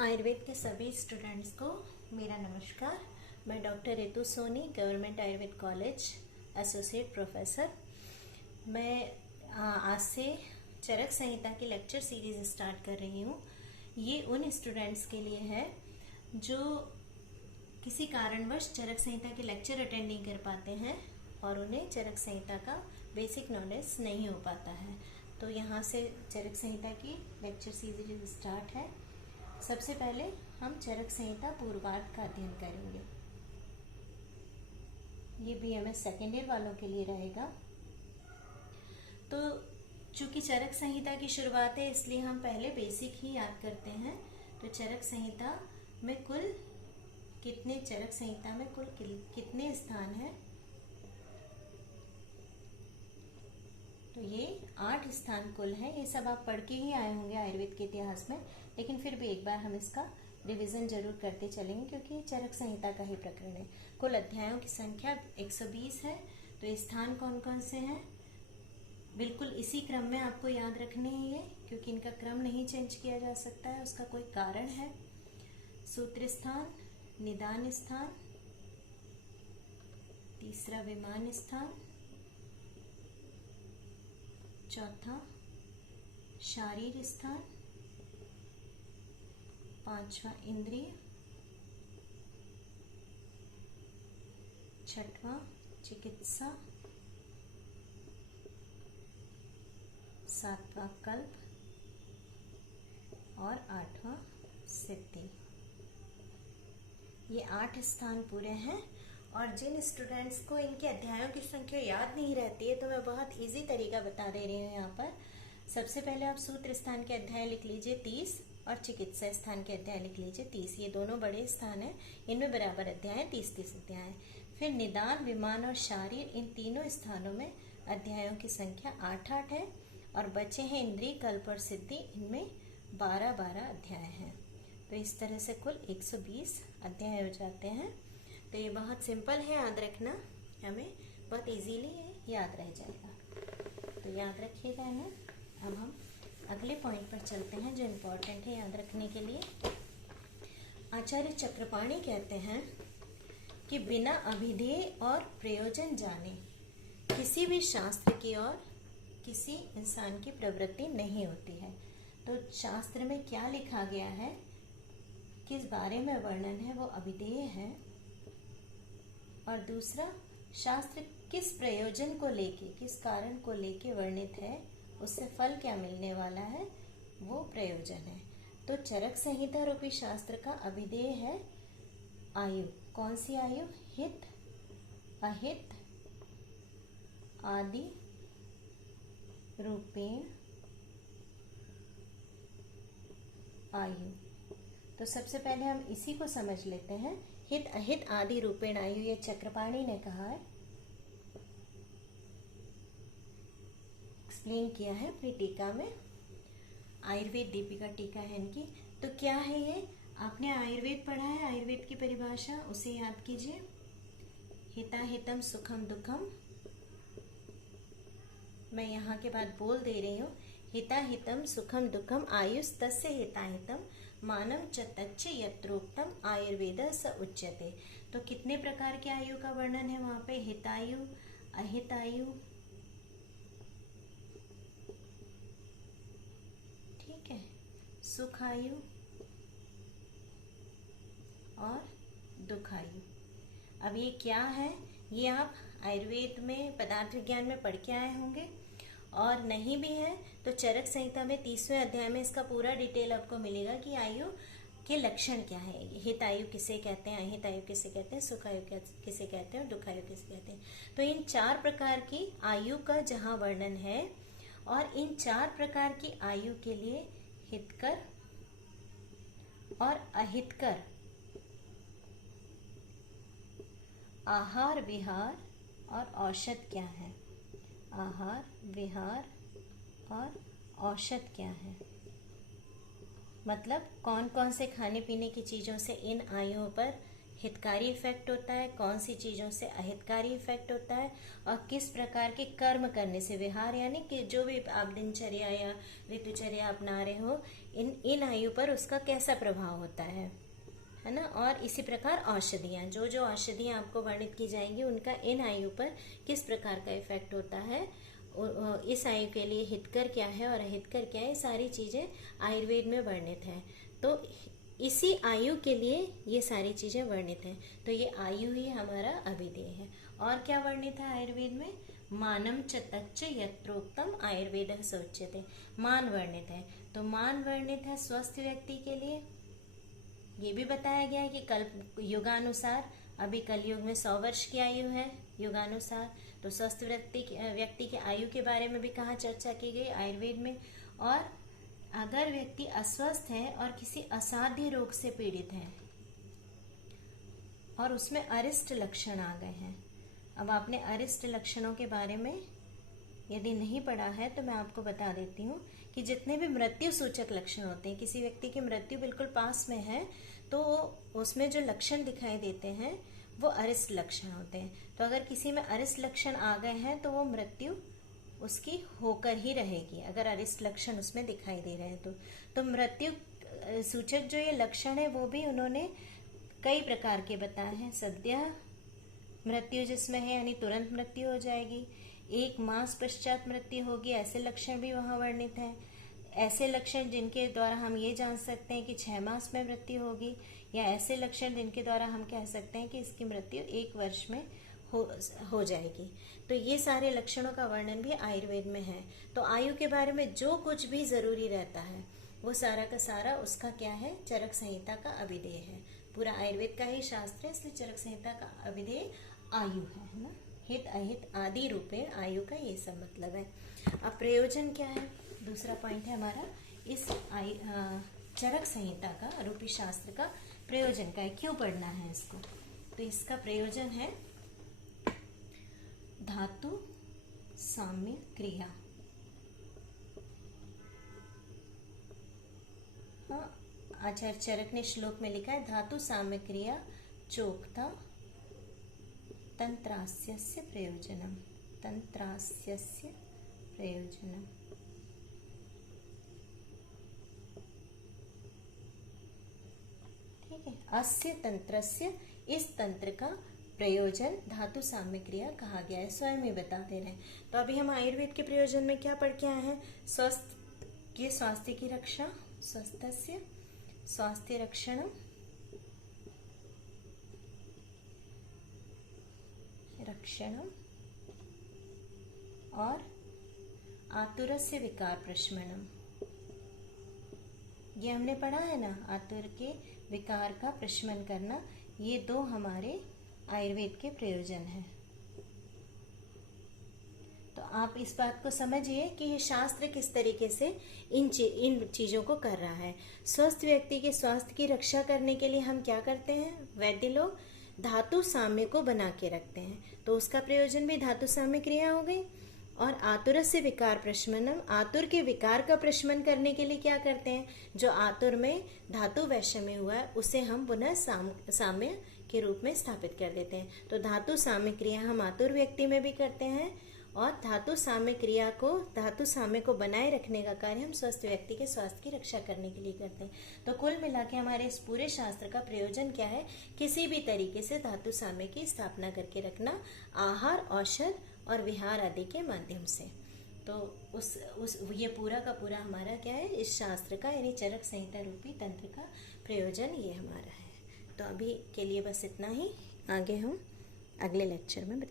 आयुर्वेद के सभी स्टूडेंट्स को मेरा नमस्कार। मैं doctor Ritu Soni, government Ayurveda college associate professor. मैं आज से चरक संहिता की लेक्चर सीरीज स्टार्ट कर रही हूँ। ये उन स्टूडेंट्स के लिए है जो किसी कारणवश चरक संहिता के लेक्चर अटेंड नहीं कर पाते हैं और उन्हें चरक संहिता का बेसिक नॉलेज नहीं हो पाता है। तो यहाँ से चरक संहिता की लेक्चर सीरीज स्टार्ट है। सबसे पहले हम चरक संहिता पूर्वार्ध का अध्ययन करेंगे। ये BMS सेकेंड ईयर वालों के लिए रहेगा। तो चूंकि चरक संहिता की शुरुआत है इसलिए हम पहले बेसिक ही याद करते हैं। तो चरक संहिता में कुल कितने स्थान हैं? तो ये 8 स्थान कुल हैं। ये सब आप पढ़ के ही आए होंगे आयुर्वेद के इतिहास में, लेकिन फिर भी एक बार हम इसका रिवीजन जरूर करते चलेंगे क्योंकि चरक संहिता का ही प्रकरण है। कुल अध्यायों की संख्या 120 है। तो ये स्थान कौन कौन से हैं? बिल्कुल इसी क्रम में आपको याद रखने हैं ये, क्योंकि इनका क्रम नहीं चेंज किया जा सकता है, उसका कोई कारण है। सूत्र स्थान, निदान स्थान, तीसरा विमान स्थान, चौथा शारीर स्थान, पांचवा इंद्रिय, छठवां चिकित्सा, सातवां कल्प और आठवां सिद्धि। ये 8 स्थान पूरे हैं। और जिन स्टूडेंट्स को इनके अध्यायों की संख्या याद नहीं रहती है तो मैं बहुत इजी तरीका बता दे रही हूँ यहाँ पर। सबसे पहले आप सूत्र स्थान के अध्याय लिख लीजिए 30 और चिकित्सा स्थान के अध्याय लिख लीजिए 30। ये दोनों बड़े स्थान हैं, इनमें बराबर अध्याय है, 30-30 अध्याय है। फिर निदान, विमान और शारीर, इन तीनों स्थानों में अध्यायों की संख्या 8-8 है और बचे हैं इंद्रिय, कल्प और सिद्धि, इनमें 12-12 अध्याय हैं। तो इस तरह से कुल 120 अध्याय हो जाते हैं। तो ये बहुत सिंपल है याद रखना, हमें बहुत इजीली याद रह जाएगा। तो याद रखिएगा इन्हें। अब हम अगले पॉइंट पर चलते हैं जो इम्पोर्टेंट है याद रखने के लिए। आचार्य चक्रपाणी कहते हैं कि बिना अभिधेय और प्रयोजन जाने किसी भी शास्त्र की ओर किसी इंसान की प्रवृत्ति नहीं होती है। तो शास्त्र में क्या लिखा गया है, किस बारे में वर्णन है, वो अभिधेय है। और दूसरा, शास्त्र किस प्रयोजन को लेके, किस कारण को लेके वर्णित है, उससे फल क्या मिलने वाला है, वो प्रयोजन है। तो चरक संहिता रूपी शास्त्र का अभिधेय है आयु। कौन सी आयु? हित, अहित, आदि रूपेण आयु। तो सबसे पहले हम इसी को समझ लेते हैं। हित, अहित, आदि रूपेण आयु, ये चक्रपाणी ने कहा है, एक्सप्लेन किया है अपनी टीका में। आयुर्वेद दीपिका टीका है इनकी। तो क्या है ये? आपने आयुर्वेद पढ़ा है, आयुर्वेद की परिभाषा उसे याद कीजिए। हिता हितम सुखम दुखम, मैं यहाँ के बाद बोल दे रही हूँ। हिता हितम सुखम दुखम आयुस् तस्य हिता हितम मानव च तच्च यत्रोक्तम आयुर्वेद स उच्यते। तो कितने प्रकार के आयु का वर्णन है वहां पे? हितायु, अहितायु, ठीक है, सुखायु और दुखायु। अब ये क्या है? ये आप आयुर्वेद में पदार्थ विज्ञान में पढ़ के आए होंगे, और नहीं भी है तो चरक संहिता में 30वें अध्याय में इसका पूरा डिटेल आपको मिलेगा कि आयु के लक्षण क्या है। हितायु किसे कहते हैं, अहितायु किसे कहते हैं, सुखायु किसे कहते हैं और दुखायु किसे कहते हैं। तो इन 4 प्रकार की आयु का जहाँ वर्णन है, और इन 4 प्रकार की आयु के लिए हितकर और अहितकर आहार, विहार और औषध क्या है? आहार, विहार और औषध क्या है? मतलब कौन कौन से खाने पीने की चीजों से इन आयुओं पर हितकारी इफेक्ट होता है, कौन सी चीजों से अहितकारी इफेक्ट होता है, और किस प्रकार के कर्म करने से, विहार यानी कि जो भी आप दिनचर्या या ऋतुचर्या अपना रहे हो, इन आयु पर उसका कैसा प्रभाव होता है ना। और इसी प्रकार औषधियाँ, जो जो औषधियाँ आपको वर्णित की जाएंगी उनका इन आयु पर किस प्रकार का इफेक्ट होता है, इस आयु के लिए हितकर क्या है और अहितकर क्या है, सारी चीजें आयुर्वेद में वर्णित है। तो इसी आयु के लिए ये सारी चीजें वर्णित हैं। तो ये आयु ही हमारा अभिधेय है। और क्या वर्णित है आयुर्वेद में? मानम च तच्च यत्रोक्तम आयुर्वेद सोच्यते। मान वर्णित है। तो मान वर्णित है स्वस्थ व्यक्ति के लिए। ये भी बताया गया है कि कल्प युगानुसार, अभी कलयुग में 100 वर्ष की आयु है युगानुसार। तो स्वस्थ व्यक्ति के आयु के बारे में भी कहाँ चर्चा की गई आयुर्वेद में। और अगर व्यक्ति अस्वस्थ है और किसी असाध्य रोग से पीड़ित है और उसमें अरिष्ट लक्षण आ गए हैं, अब आपने अरिष्ट लक्षणों के बारे में यदि नहीं पढ़ा है तो मैं आपको बता देती हूँ कि जितने भी मृत्यु सूचक लक्षण होते हैं, किसी व्यक्ति की मृत्यु बिल्कुल पास में है तो उसमें जो लक्षण दिखाई देते हैं वो अरिष्ट लक्षण होते हैं। तो अगर किसी में अरिष्ट लक्षण आ गए हैं तो वो मृत्यु उसकी होकर ही रहेगी, अगर अरिष्ट लक्षण उसमें दिखाई दे रहे हैं तो मृत्यु सूचक जो ये लक्षण है वो भी उन्होंने कई प्रकार के बताए हैं। सद्य मृत्यु जिसमें है यानी तुरंत मृत्यु हो जाएगी, 1 मास पश्चात मृत्यु होगी, ऐसे लक्षण भी वहाँ वर्णित हैं। ऐसे लक्षण जिनके द्वारा हम ये जान सकते हैं कि 6 मास में मृत्यु होगी, या ऐसे लक्षण जिनके द्वारा हम कह सकते हैं कि इसकी मृत्यु 1 वर्ष में हो जाएगी। तो ये सारे लक्षणों का वर्णन भी आयुर्वेद में है। तो आयु के बारे में जो कुछ भी जरूरी रहता है वो सारा का सारा उसका क्या है, चरक संहिता का अभिधेय है। पूरा आयुर्वेद का ही शास्त्र है, इसलिए चरक संहिता का अभिधेय आयु है ना। हित अहित आदि रूपे आयु का ये सब मतलब है। अब प्रयोजन क्या है, दूसरा पॉइंट है हमारा इस चरक संहिता का रूपी शास्त्र का प्रयोजन का है, क्यों पढ़ना है इसको। तो इसका प्रयोजन है धातु साम्य क्रिया। आचार्य चरक ने श्लोक में लिखा है धातु साम्य क्रिया चोक्ता तंत्रास्यस्य प्रयोजनम, तंत्रास्यस्य प्रयोजनम। ठीक है, अस्य तंत्रस्य, इस तंत्र का प्रयोजन धातु साम्य क्रिया कहा गया है, स्वयं ही बता दे रहे हैं। तो अभी हम आयुर्वेद के प्रयोजन में क्या पढ़ के आए हैं, स्वास्थ्य की रक्षा, स्वस्थस्य स्वास्थ्य रक्षणम, और आतुरस्य विकार प्रशमनम। ये हमने पढ़ा है ना, आतुर के विकार का प्रशमन करना। ये 2 हमारे आयुर्वेद के प्रयोजन हैं। तो आप इस बात को समझिए कि ये शास्त्र किस तरीके से इन चीजों को कर रहा है। स्वस्थ व्यक्ति के स्वास्थ्य की रक्षा करने के लिए हम क्या करते हैं, वैद्य लोग धातु साम्य को बना के रखते हैं, तो उसका प्रयोजन भी धातु साम्य क्रिया हो गई। और आतुर से विकार प्रशमनम, आतुर के विकार का प्रशमन करने के लिए क्या करते हैं, जो आतुर में धातु वैषम्य हुआ है उसे हम पुनः साम्य के रूप में स्थापित कर देते हैं। तो धातु साम्य क्रिया हम आतुर व्यक्ति में भी करते हैं, और धातु साम्य क्रिया को, धातु साम्य को बनाए रखने का कार्य हम स्वस्थ व्यक्ति के स्वास्थ्य की रक्षा करने के लिए करते हैं। तो कुल मिला के हमारे इस पूरे शास्त्र का प्रयोजन क्या है, किसी भी तरीके से धातु साम्य की स्थापना करके रखना, आहार, औषध और विहार आदि के माध्यम से। तो ये पूरा का पूरा हमारा क्या है, इस शास्त्र का यानी चरक संहिता रूपी तंत्र का प्रयोजन ये हमारा है। तो अभी के लिए बस इतना ही, आगे हम अगले लेक्चर में बता